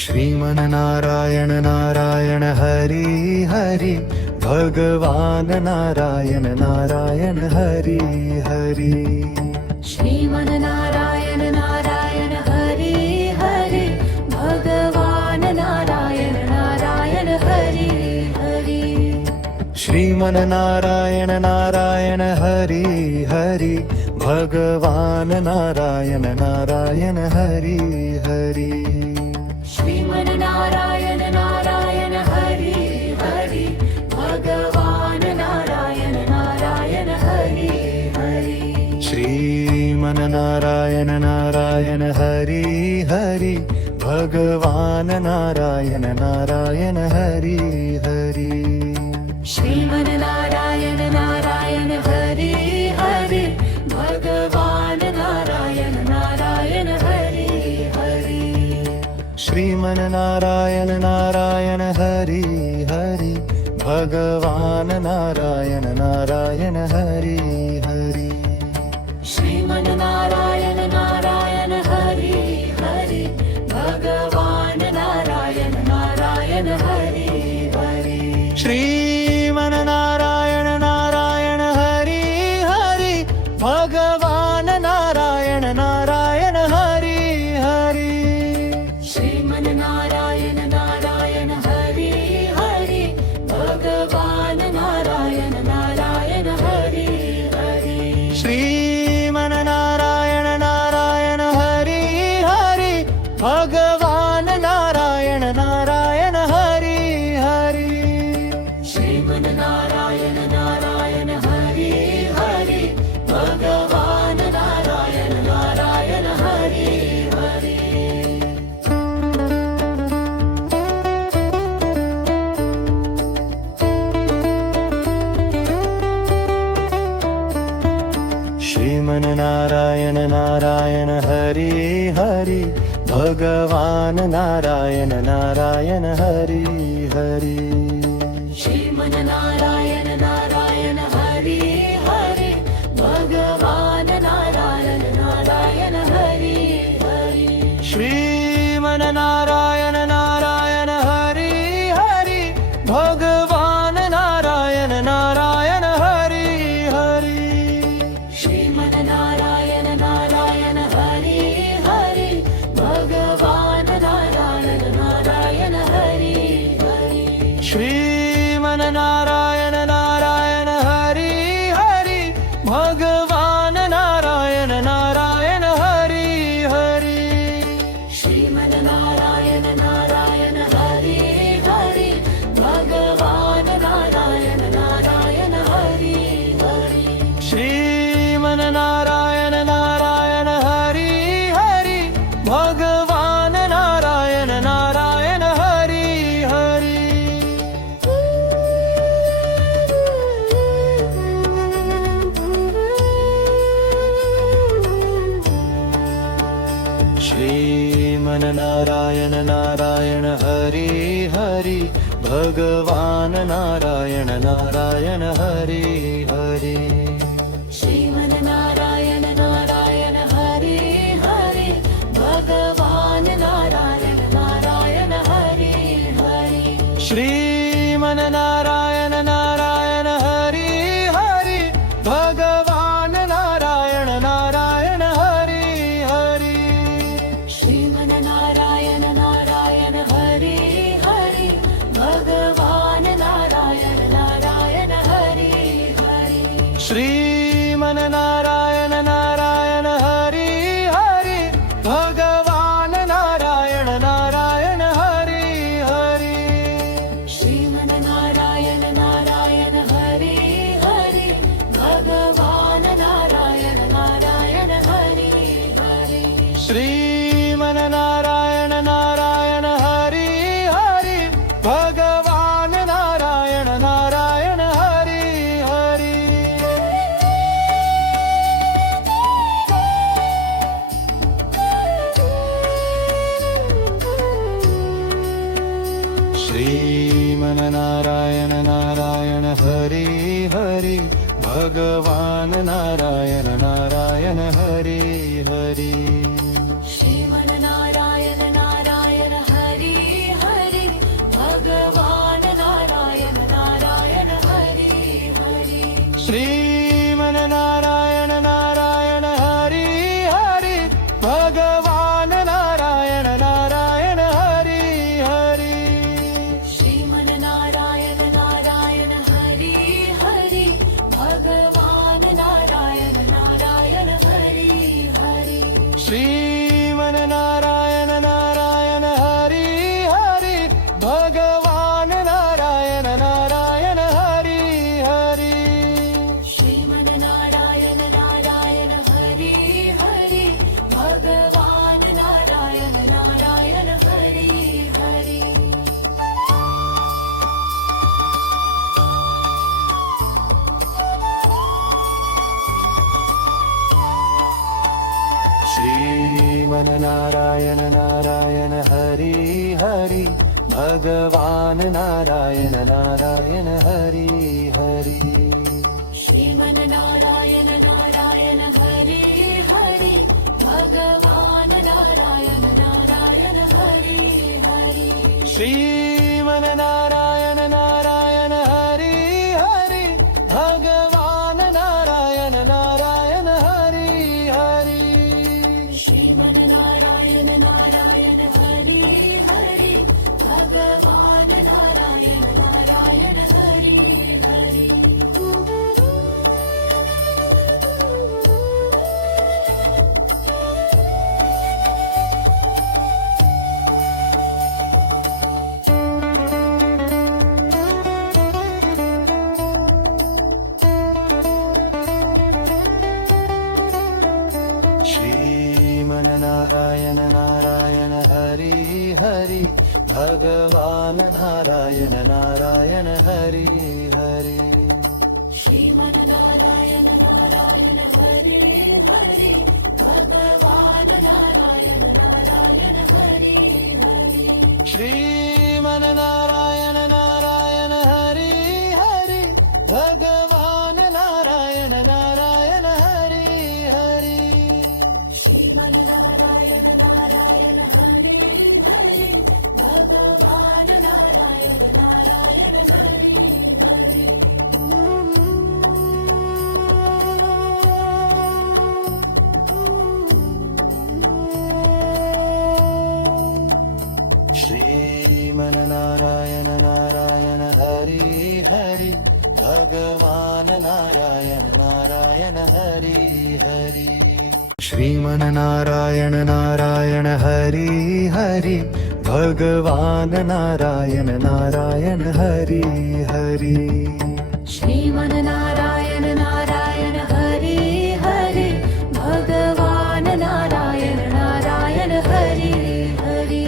श्रीमन्नारायण नारायण हरि हरि भगवान नारायण नारायण हरि हरि। श्रीमन्नारायण नारायण हरि हरि भगवान नारायण नारायण हरि हरि। श्रीमन्नारायण नारायण हरि हरि भगवान नारायण नारायण हरि हरि। श्रीमन्नारायण नारायण हरि हरि भगवान नारायण नारायण हरि हरि। श्रीमन्नारायण नारायण हरि हरि भगवान नारायण नारायण हरि हरि। श्रीमन्नारायण नारायण हरि हरि भगवान नारायण नारायण हरि हरि। श्रीमन्नारायण नारायण हरि हरि भगवान नारायण नारायण हरि हरि। श्रीमन्नारायण नारायण हरि हरि भगवान नारायण नारायण हरि हरि। श्रीमन्नारायण नारायण हरि हरि भगवान नारायण नारायण हरि हरि। श्रीमन्नारायण नारायण हरि हरि भगवान नारायण नारायण हरि हरि। श्रीमन्नारायण नारायण हरि हरि भगवान नारायण नारायण हरि हरि। श्रीमन्नारायण नारायण हरि हरि भगवान नारायण नारायण हरि हरि। श्रीमन्नारायण नारायण हरि हरि भगवान नारायण नारायण हरि हरि। श्रीमन्नारायण नारायण हरि हरि भगवान नारायण नारायण हरि हरि। श्रीमन्नारायण नारायण हरि हरि भगवान नारायण नारायण हरि हरि। श्रीमन्नारायण नारायण हरि हरि भगवान नारायण नारायण हरि हरि। श्रीमन्नारायण नारायण हरि हरि भगवान नारायण नारायण हरि हरि। श्रीमन्नारायण नारायण हरि हरि भगवान नारायण नारायण हरि हरि। श्रीमन्नारायण नारायण हरि हरि भगवान नारायण नारायण हरि हरि। श्रीमन्नारायण नारायण हरि हरि भगवान नारायण नारायण हरि हरि। श्रीमन्नारायण नारायण हरि हरि भगवान नारायण नारायण हरि हरि। श्रीमन्नारायण नारायण हरि हरि भगवान नारायण नारायण हरि हरि। श्रीमन्नारायण नारायण हरि हरि भगवान नारायण नारायण हरि हरि। श्रीमन्नारायण नारायण हरि हरि भगवान नारायण नारायण हरि हरि। श्रीमन्नारायण नारायण हरि हरि भगवान नारायण नारायण हरि हरि। श्रीमन्नारायण नारायण हरि हरि भगवान नारायण नारायण हरि हरि। श्रीमन्नारायण नारायण हरि हरि भगवान नारायण नारायण हरि हरि। श्रीमन्नारायण नारायण हरि श्रीमन नारायण नारायण हरी हरी भगवान नारायण नारायण हरी हरी श्रीमन्नारायण नारायण हरि हरि भगवान नारायण नारायण हरि हरि श्रीमन नारायण नारायण हरी हरी भगवान नारायण नारायण हरी हरी श्रीमन्नारायण नारायण हरि हरि भगवान नारायण नारायण हरि हरि श्रीमन नारायण नारायण हरी हरी भगवान नारायण नारायण हरी हरी श्रीमन्नारायण नारायण हरि हरि भगवान नारायण नारायण हरि हरि श्रीमन नारायण नारायण हरी हरि भगवान नारायण नारायण हरि हरि श्रीमन्नारायण नारायण हरि हरि भगवान नारायण नारायण हरि हरि श्रीमन नारायण नारायण हरी हरी भगवान नारायण नारायण हरी हरी श्रीमन्नारायण नारायण हरि हरि भगवान नारायण नारायण हरि हरि श्रीमन नारायण नारायण हरी हरि भगवान नारायण नारायण हरी हरि श्रीमन नारायण नारायण हरी हरि भगवान नारायण नारायण हरी हरि श्रीमन्नारायण नारायण हरि हरि भगवान नारायण नारायण हरि हरि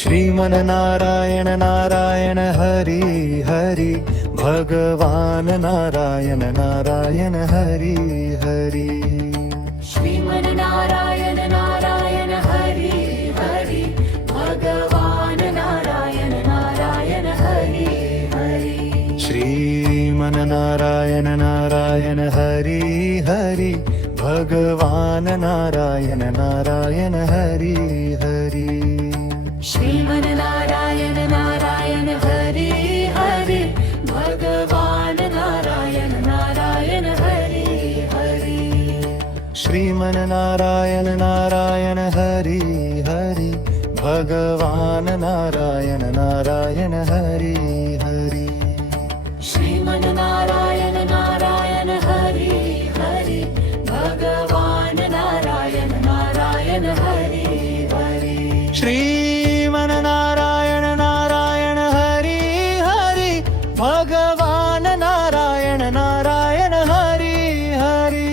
श्रीमन नारायण नारायण हरी हरि भगवान नारायण नारायण हरी हरि श्रीमन्नारायण नारायण हरि हरि भगवान नारायण नारायण हरि हरि श्रीमन नारायण नारायण हरी हरि भगवान नारायण नारायण हरी हरि श्रीमन्नारायण नारायण हरि हरि भगवान नारायण नारायण हरि हरि श्रीमन नारायण नारायण हरी हरि भगवान नारायण नारायण हरी हरि श्रीमन्नारायण नारायण हरि हरि भगवान नारायण नारायण हरि हरि श्रीमन नारायण नारायण हरी हरि भगवान नारायण नारायण हरी हरि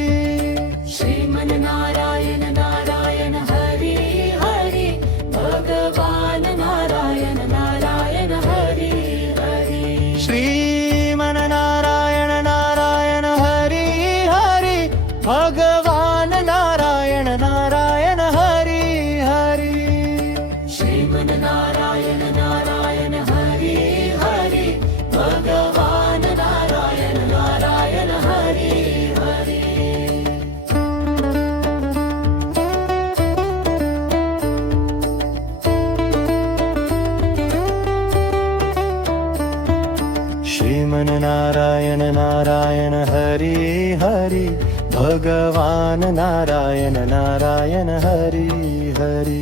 श्रीमन्नारायण नारायण हरि हरि भगवान नारायण नारायण हरि हरि श्रीमन नारायण नारायण हरी हरि भगवान नारायण नारायण हरी हरि श्रीमन्नारायण नारायण हरि हरि भगवान नारायण नारायण हरि हरि श्रीमन नारायण नारायण हरी हरि भगवान नारायण नारायण हरी हरि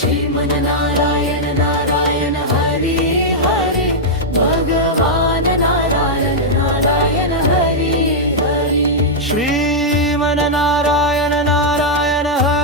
श्रीमन्नारायण नारायण हरि हरि भगवान नारायण नारायण हरि हरि श्रीमन नारायण नारायण हरी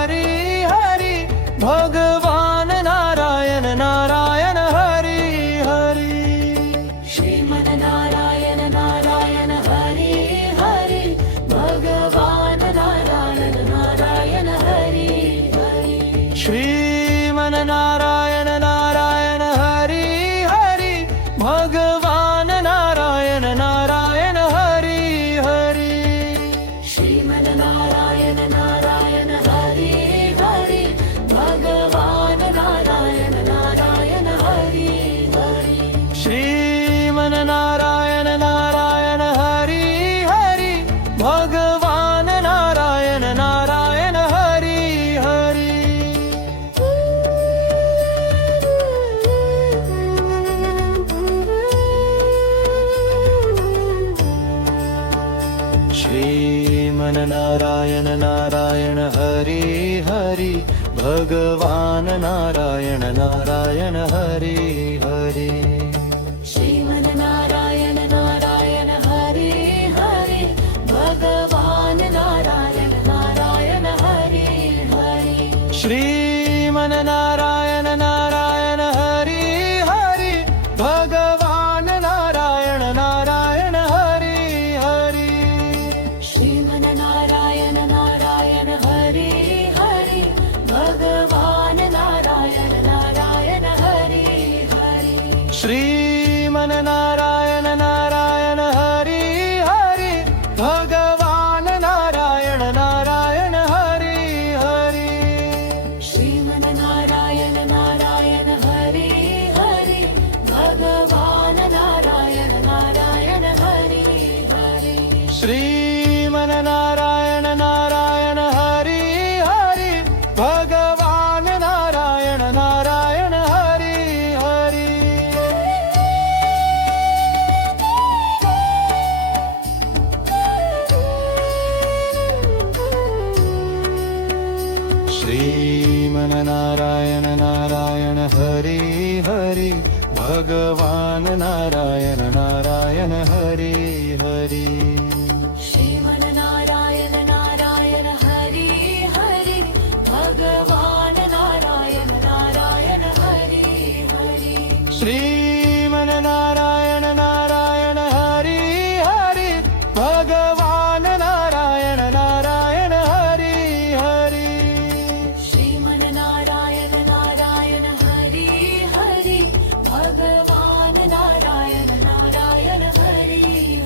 नारायण हरी हरी भगवान नारायण नारायण हरी हरी श्रीमन्नारायण नारायण हरी हरी भगवान नारायण नारायण हरी हरी श्रीमन्नारायण नारायण हरी हरी भगवान नारायण नारायण हरी हरी श्रीमन्नारायण नारायण हरी हरी भगवान नारायण नारायण हरी हरी श्रीमन्नारायण नारायण हरी हरी भगवान नारायण नारायण हरी हरी श्रीमन्नारायण नारायण हरी हरी भगवान नारायण नारायण हरी हरी श्रीमन्नारायण नारायण हरी हरी भगवान नारायण नारायण हरी हरी श्रीमन्नारायण नारायण हरी हरी भगवान नारायण नारायण हरी हरी श्रीमन्नारायण नारायण हरी हरी भगवान नारायण नारायण हरी हरी श्रीमन्नारायण नारायण हरी हरी भगवान नारायण नारायण हरी हरी श्रीमन्नारायण नारायण हरी हरी भगवान नारायण नारायण हरी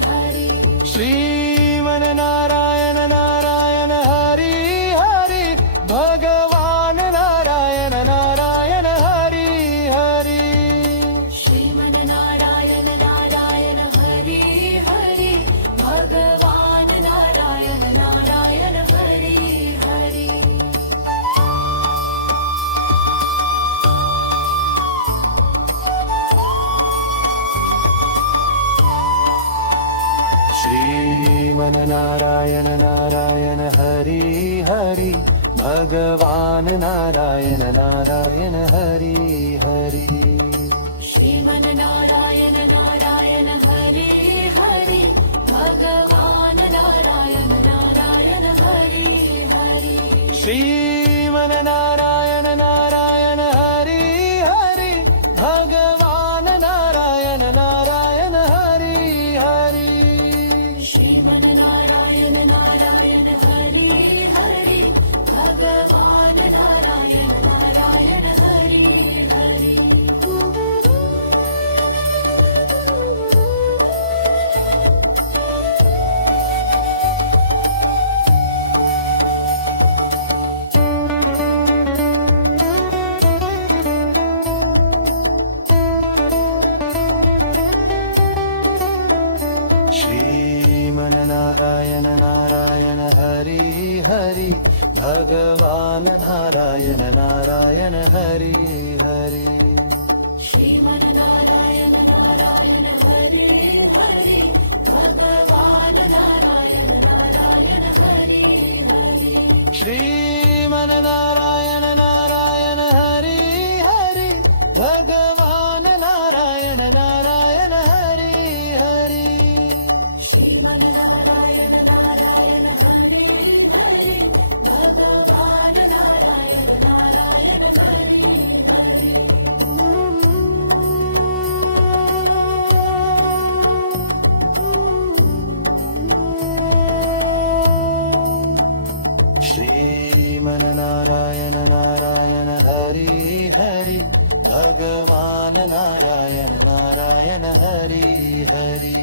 हरी श्रीमन्नारायण नारायण हरी हरी भगवान नारायण नारायण हरी हरी श्रीमन्नारायण नारायण हरी हरी भगवान नारायण नारायण हरी हरी श्रीमन्नारायण नारायण हरी हरी भगवान नारायण नारायण हरी हरी श्रीमन्नारायण नारायण हरी हरी भगवान नारायण नारायण हरी हरी श्रीमन्नारायण नारायण हरी हरी भगवान नारायण नारायण हरी हरी श्रीमन्नारायण नारायण हरी हरी भगवान नारायण नारायण हरी हरी श्रीमन्नारायण नारायण हरी हरी भगवान नारायण नारायण हरी हरी श्रीमन्नारायण नारायण हरी हरी भगवान नारायण नारायण हरी हरी श्रीमन्नारायण नारायण हरी हरी भगवान नारायण नारायण हरी हरी श्रीमन्नारायण नारायण हरी हरी भगवान नारायण नारायण हरी हरी श्रीमन्नारायण नारायण हरी हरी भगवान नारायण नारायण हरी हरी